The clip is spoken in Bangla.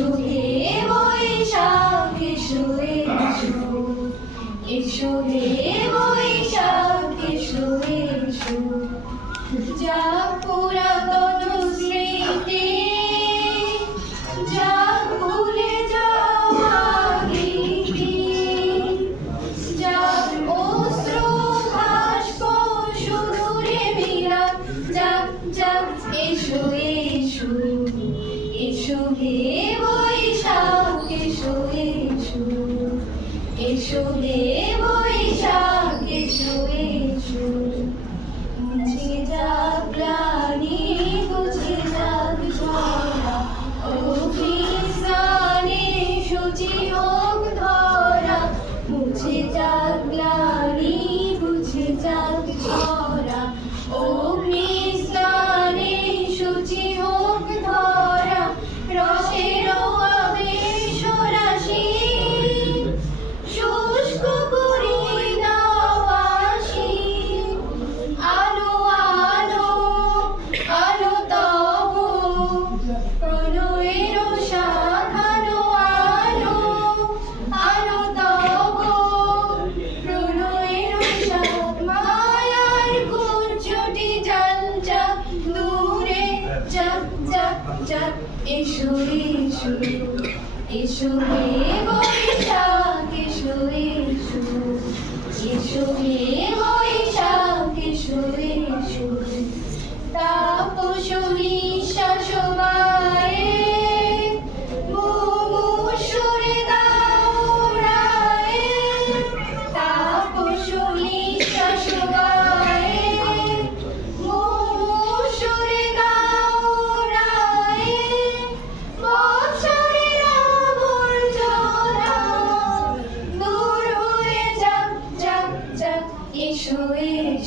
এসো হে বৈশাখ এসো এসো। এসো হে বৈশাখ এসো এসো। যাক পুরাতন স্মৃতি যাক ভুলে যাওয়া গীতি যাক অশ্রু ভাস্ক সুদূরে বিলাপ যাক যাক, এসো এসো এসো হে যাক যাক এসো এসো এসো হে বৈশাখ